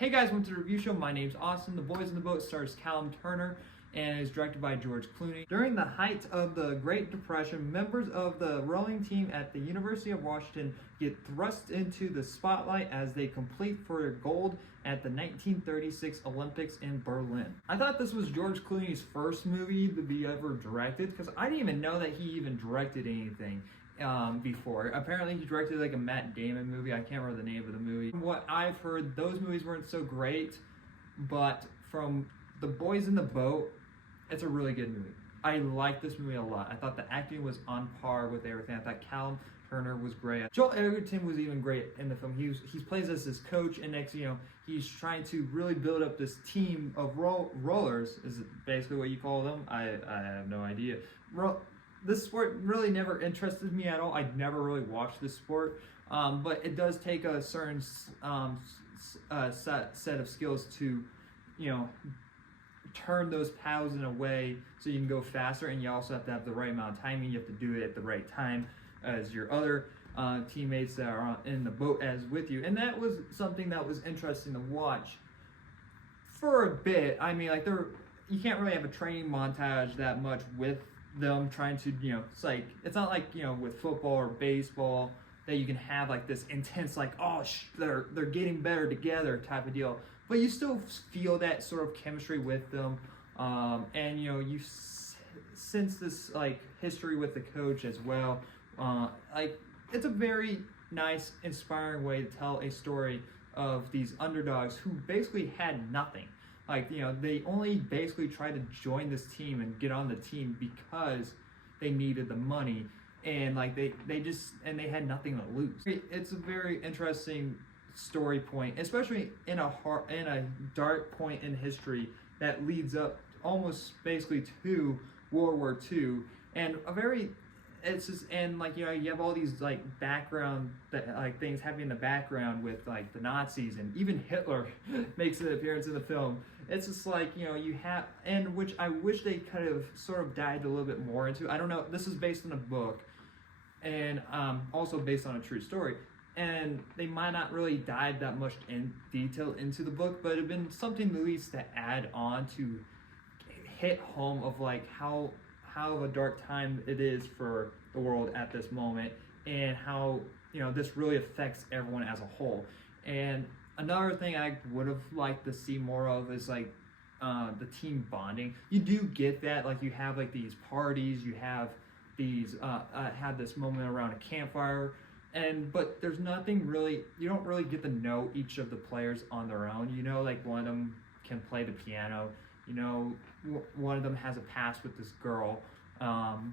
Hey guys, welcome to the review show. My name's Austin. The Boys in the Boat stars Callum Turner and is directed by George Clooney. During the height of the Great Depression, members of the rowing team at the University of Washington get thrust into the spotlight as they compete for gold at the 1936 Olympics in Berlin. I thought this was George Clooney's first movie to be ever directed because I didn't even know that he even directed anything before. Apparently he directed like a Matt Damon movie. I can't remember the name of the movie. From what I've heard, those movies weren't so great, but from The Boys in the Boat, it's a really good movie. I like this movie a lot. I thought the acting was on par with everything. I thought Callum Turner was great. Joel Edgerton was even great in the film. He plays as his coach, and next, he's trying to really build up this team of rollers. Is it basically what you call them? I have no idea. This sport really never interested me at all. I never really watched this sport, but it does take a certain set of skills to, turn those paddles in a way so you can go faster, and you also have to have the right amount of timing. You have to do it at the right time as your other teammates that are in the boat as with you, and that was something that was interesting to watch for a bit. I mean, you can't really have a training montage that much with them trying to, it's not like, with football or baseball that you can have like this intense, they're getting better together type of deal, but you still feel that sort of chemistry with them, and you sense this history with the coach as well. It's a very nice, inspiring way to tell a story of these underdogs who basically had nothing. They only basically tried to join this team and get on the team because they needed the money, and they had nothing to lose. It's a very interesting story point, especially in a dark point in history that leads up almost basically to World War II, and you have all these background things happening in the background with the Nazis, and even Hitler makes an appearance in the film. It's just you have, and which I wish they could have sort of dived a little bit more into. I don't know, this is based on a book, and also based on a true story, and they might not really dive that much in detail into the book, but it'd been something at least to add on to hit home of how of a dark time it is for the world at this moment, and how this really affects everyone as a whole. And another thing I would have liked to see more of is the team bonding. You do get that, you have these parties, you have these have this moment around a campfire, but there's nothing really, you don't really get to know each of the players on their own. One of them can play the piano, one of them has a past with this girl,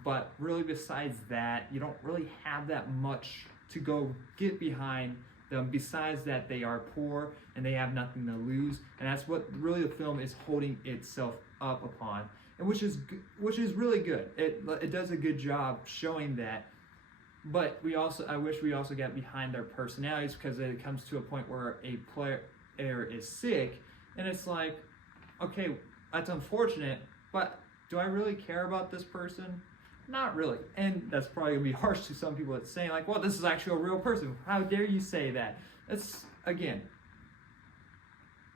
but really besides that, you don't really have that much to go get behind them, besides that they are poor and they have nothing to lose, and that's what really the film is holding itself up upon, and which is really good. It does a good job showing that, but I wish we also got behind their personalities, because it comes to a point where a player is sick, and it's okay, that's unfortunate, but do I really care about this person? Not really. And that's probably gonna be harsh to some people that's saying well, this is actually a real person. How dare you say that? That's, again,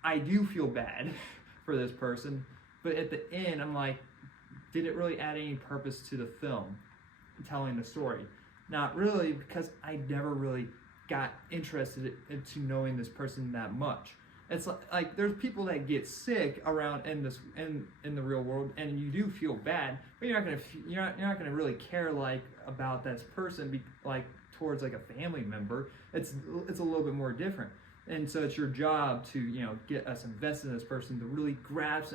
I do feel bad for this person, but at the end, I'm did it really add any purpose to the film, telling the story? Not really, because I never really got interested into knowing this person that much. It's there's people that get sick around in the real world, and you do feel bad, but you're not gonna really care about this person towards a family member. It's a little bit more different, and so it's your job to get us invested in this person, to really grasp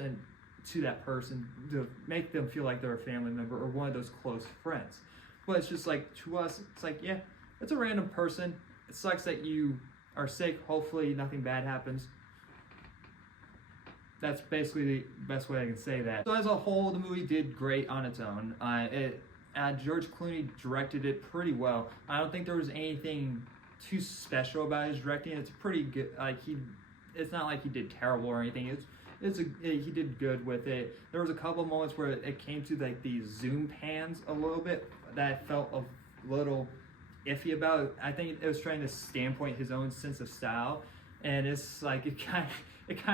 to that person, to make them feel like they're a family member or one of those close friends. But it's just to us, it's yeah, it's a random person. It sucks that you are sick. Hopefully nothing bad happens. That's basically the best way I can say that. So as a whole, the movie did great on its own. George Clooney directed it pretty well. I don't think there was anything too special about his directing. It's pretty good. It's not like he did terrible or anything. He did good with it. There was a couple of moments where it came to these zoom pans a little bit that I felt a little iffy about. I think it was trying to standpoint his own sense of style, and it's like it kind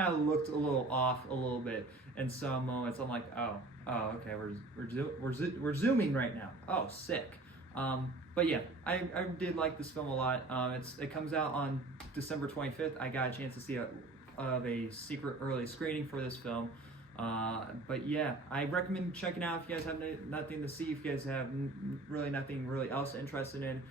of looked a little off a little bit in some moments. I'm like, oh, okay, we're zooming right now. Oh, sick. But yeah, I did like this film a lot. It comes out on December 25th. I got a chance to see a secret early screening for this film. But yeah, I recommend checking out if you guys have nothing to see. If you guys have really nothing really else interested in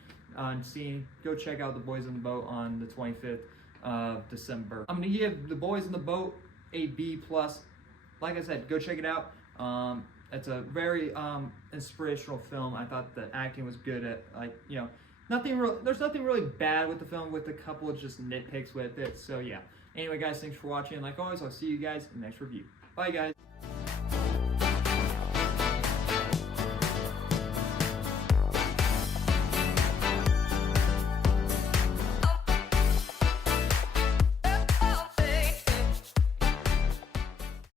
seeing, go check out The Boys in the Boat on the 25th of December. I'm gonna give The Boys in the Boat a B+. Like I said, go check it out. It's a very inspirational film. I thought the acting was good at, like, you know, there's nothing really bad with the film, with a couple of just nitpicks with it. So yeah. Anyway, guys, thanks for watching. Like always, I'll see you guys in the next review. Bye, guys.